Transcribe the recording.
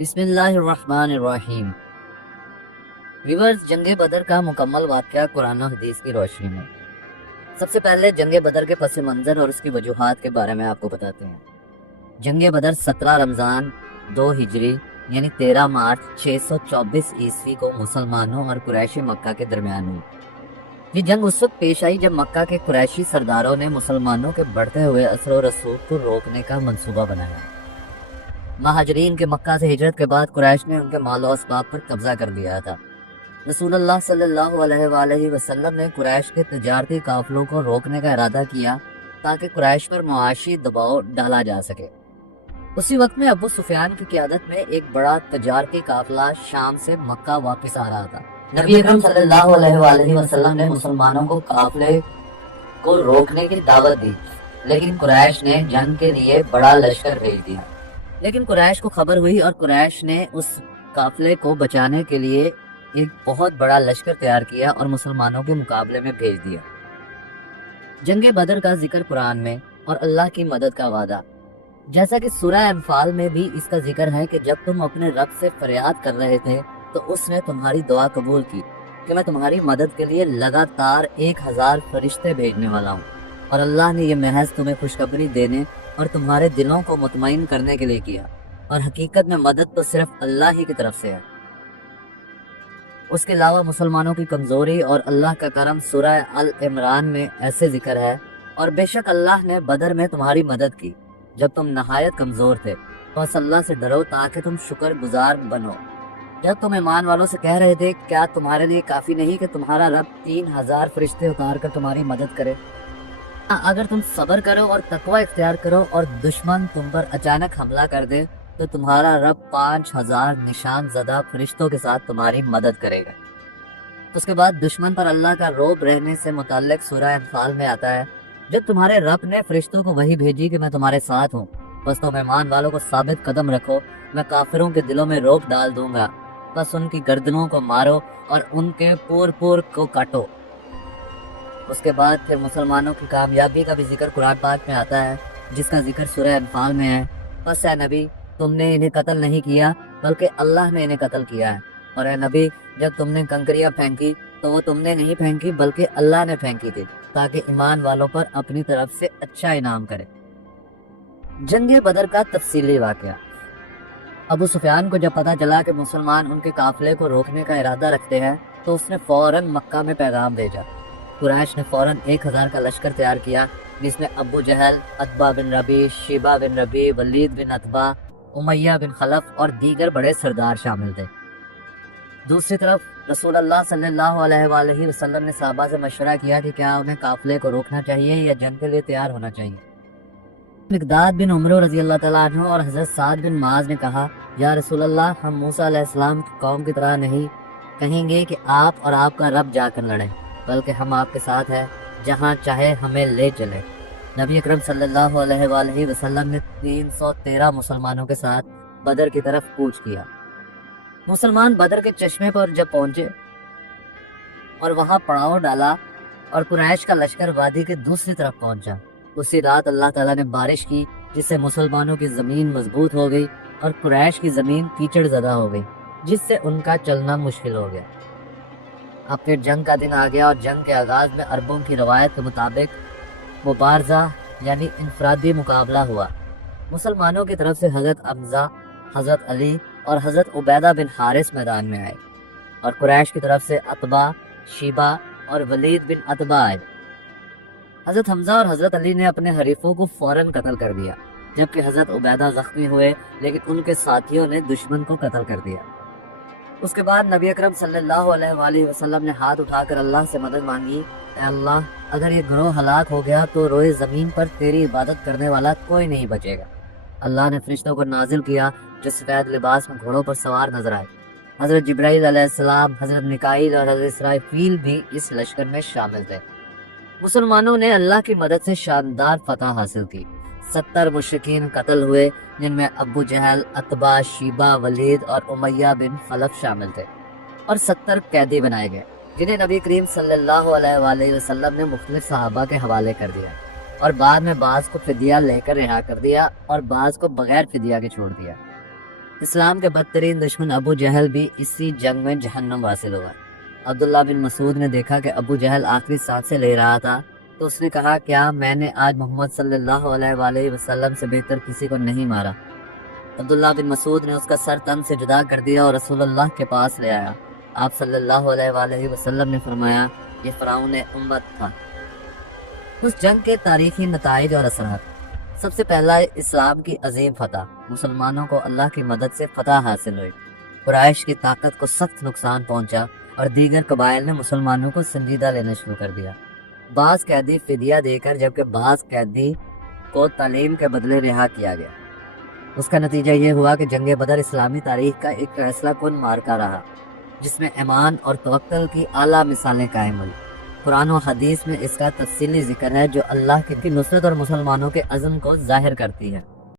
بسم اللہ الرحمن الرحیم۔ ویورز، جنگ بدر کا مکمل واقعہ قرآن و حدیث کی روشنی میں۔ سب سے پہلے جنگ بدر کے پس منظر اور اس کی وجوہات کے بارے میں آپ کو بتاتے ہیں۔ جنگ بدر 17 رمضان 2 ہجری یعنی 13 مارچ 624 عیسوی کو مسلمانوں اور قریشی مکہ کے درمیان ہوئی۔ یہ جنگ اس وقت پیش آئی جب مکہ کے قریشی سرداروں نے مسلمانوں کے بڑھتے ہوئے اثر و رسوخ کو روکنے کا منصوبہ بنایا۔ مہاجرین کے مکہ سے ہجرت کے بعد قریش نے ان کے مال و اسباب پر قبضہ کر دیا تھا۔ رسول اللہ صلی اللہ علیہ وآلہ وسلم نے قریش کے تجارتی قافلوں کو روکنے کا ارادہ کیا تاکہ قریش پر معاشی دباؤ ڈالا جا سکے۔ اسی وقت میں ابو سفیان کی قیادت میں ایک بڑا تجارتی قافلہ شام سے مکہ واپس آ رہا تھا۔ نبی اکرم صلی اللہ علیہ وآلہ وسلم نے مسلمانوں کو قافلے کو روکنے کی دعوت دی، لیکن قریش نے جنگ کے لیے بڑا لشکر بھیج دیا۔ لیکن قریش کو خبر ہوئی اور قریش نے اس قافلے کو بچانے کے لیے ایک بہت بڑا لشکر تیار کیا اور مسلمانوں کے مقابلے میں بھیج دیا۔ جنگ بدر کا ذکر قرآن میں اور اللہ کی مدد کا وعدہ، جیسا کہ سورہ انفال میں بھی اس کا ذکر ہے کہ جب تم اپنے رب سے فریاد کر رہے تھے تو اس نے تمہاری دعا قبول کی کہ میں تمہاری مدد کے لیے لگاتار 1000 فرشتے بھیجنے والا ہوں، اور اللہ نے یہ محض تمہیں خوشخبری دینے اور تمہارے دلوں کو مطمئن کرنے کے لیے کیا، اور حقیقت میں مدد تو صرف اللہ ہی کی طرف سے ہے۔ اس کے علاوہ مسلمانوں کی کمزوری اور اللہ کا کرم سورہ ال-عمران میں ایسے ذکر ہے، اور بے شک اللہ نے بدر میں تمہاری مدد کی جب تم نہایت کمزور تھے، تو اس اللہ سے ڈرو تاکہ تم شکر گزار بنو۔ جب تم ایمان والوں سے کہہ رہے تھے کیا تمہارے لیے کافی نہیں کہ تمہارا رب 3000 فرشتے اتار کر تمہاری مدد کرے؟ اگر تم صبر کرو اور تقوی اختیار کرو اور دشمن تم پر اچانک حملہ کر دے تو تمہارا رب 5000 نشان زدہ فرشتوں کے ساتھ تمہاری مدد کرے گا۔ اس کے بعد دشمن پر اللہ کا رعب رہنے سے متعلق سورہ انفال میں آتا ہے، جب تمہارے رب نے فرشتوں کو وحی بھیجی کہ میں تمہارے ساتھ ہوں، بس تم ایمان والوں کو ثابت قدم رکھو، میں کافروں کے دلوں میں رعب ڈال دوں گا، بس ان کی گردنوں کو مارو اور ان کے پور کو کاٹو۔ اس کے بعد پھر مسلمانوں کی کامیابی کا بھی ذکر قرآن پاک میں آتا ہے، جس کا ذکر سورہ انفال میں ہے۔ پس اے نبی، تم نے انہیں قتل نہیں کیا بلکہ اللہ نے انہیں قتل کیا ہے، اور اے نبی، جب تم نے کنکریاں پھینکی تو وہ تم نے نہیں پھینکی بلکہ اللہ نے پھینکی تھی، تاکہ ایمان والوں پر اپنی طرف سے اچھا انعام کرے۔ جنگ بدر کا تفصیلی واقعہ۔ ابو سفیان کو جب پتہ چلا کہ مسلمان ان کے قافلے کو روکنے کا ارادہ رکھتے ہیں تو اس نے فوراً مکہ میں پیغام بھیجا۔ قریش نے فوراً 1000 کا لشکر تیار کیا، جس میں ابو جہل، عتبہ بن ربیع، شیبہ بن ربیع، ولید بن عتبہ، امیہ بن خلف اور دیگر بڑے سردار شامل تھے۔ دوسری طرف رسول اللہ صلی اللہ علیہ وآلہ وسلم نے صحابہ سے مشورہ کیا کہ کیا انہیں قافلے کو روکنا چاہیے یا جنگ کے لیے تیار ہونا چاہیے۔ مقداد بن عمر رضی اللہ تعالیٰ عنہ اور حضرت سعد بن معاذ نے کہا، یا رسول اللہ، ہم موسیٰ علیہ السلام کی قوم کی طرح نہیں کہیں گے کہ آپ اور آپ کا رب جا کر لڑیں، بلکہ ہم آپ کے ساتھ ہیں، جہاں چاہے ہمیں لے چلے۔ نبی اکرم صلی اللہ علیہ وآلہ وسلم نے 313 مسلمانوں کے ساتھ بدر کی طرف کوچ کیا۔ مسلمان بدر کے چشمے پر جب پہنچے اور وہاں پڑاؤ ڈالا اور قریش کا لشکر وادی کے دوسری طرف پہنچا، اسی رات اللہ تعالیٰ نے بارش کی، جس سے مسلمانوں کی زمین مضبوط ہو گئی اور قریش کی زمین کیچڑ زدہ ہو گئی، جس سے ان کا چلنا مشکل ہو گیا۔ اب پھر جنگ کا دن آ گیا، اور جنگ کے آغاز میں عربوں کی روایت کے مطابق مبارزہ یعنی انفرادی مقابلہ ہوا۔ مسلمانوں کی طرف سے حضرت حمزہ، حضرت علی اور حضرت عبیدہ بن حارث میدان میں آئے، اور قریش کی طرف سے عتبہ، شیبہ اور ولید بن عتبہ آئے۔ حضرت حمزہ اور حضرت علی نے اپنے حریفوں کو فوراً قتل کر دیا، جبکہ حضرت عبیدہ زخمی ہوئے، لیکن ان کے ساتھیوں نے دشمن کو قتل کر دیا۔ اس کے بعد نبی اکرم صلی اللہ علیہ وآلہ وسلم نے ہاتھ اٹھا کر اللہ سے مدد مانگی، اے اللہ، اگر یہ گروہ ہلاک ہو گیا تو روئے زمین پر تیری عبادت کرنے والا کوئی نہیں بچے گا۔ اللہ نے فرشتوں کو نازل کیا جو سفید لباس میں گھوڑوں پر سوار نظر آئے۔ حضرت جبرائیل علیہ السلام، حضرت میکائیل اور حضرت اسرافیل بھی اس لشکر میں شامل تھے۔ مسلمانوں نے اللہ کی مدد سے شاندار فتح حاصل کی۔ 70 مشرکین قتل ہوئے، جن میں ابو جہل، عتبہ، شیبہ، ولید اور امیہ بن خلف شامل تھے، اور 70 قیدی بنائے گئے، جنہیں نبی کریم صلی اللہ علیہ وآلہ وسلم نے مختلف صحابہ کے حوالے کر دیا، اور بعد میں بعض کو فدیہ لے کر رہا کر دیا اور بعض کو بغیر فدیہ کے چھوڑ دیا۔ اسلام کے بدترین دشمن ابو جہل بھی اسی جنگ میں جہنم واصل ہوا۔ عبداللہ بن مسعود نے دیکھا کہ ابو جہل آخری سانسیں لے رہا تھا تو اس نے کہا کیا میں نے آج محمد صلی اللہ علیہ وآلہ وسلم سے بہتر کسی کو نہیں مارا؟ عبداللہ بن مسعود نے اس کا سر تن سے جدا کر دیا اور رسول اللہ کے پاس لے آیا۔ آپ صلی اللہ علیہ وآلہ وسلم نے فرمایا یہ فرعون امت تھا۔ اس جنگ کے تاریخی نتائج اور اثرات۔ سب سے پہلا اسلام کی عظیم فتح، مسلمانوں کو اللہ کی مدد سے فتح حاصل ہوئی۔ قریش کی طاقت کو سخت نقصان پہنچا اور دیگر قبائل نے مسلمانوں کو سنجیدہ لینا شروع کر دیا۔ بعض قیدی فدیہ دے کر جبکہ بعض قیدی کو تعلیم کے بدلے رہا کیا گیا۔ اس کا نتیجہ یہ ہوا کہ جنگ بدر اسلامی تاریخ کا ایک فیصلہ کن مارکا رہا جس میں ایمان اور توکل کی اعلیٰ مثالیں قائم ہوئی۔ قرآن و حدیث میں اس کا تفصیلی ذکر ہے جو اللہ کی نصرت اور مسلمانوں کے عزم کو ظاہر کرتی ہے۔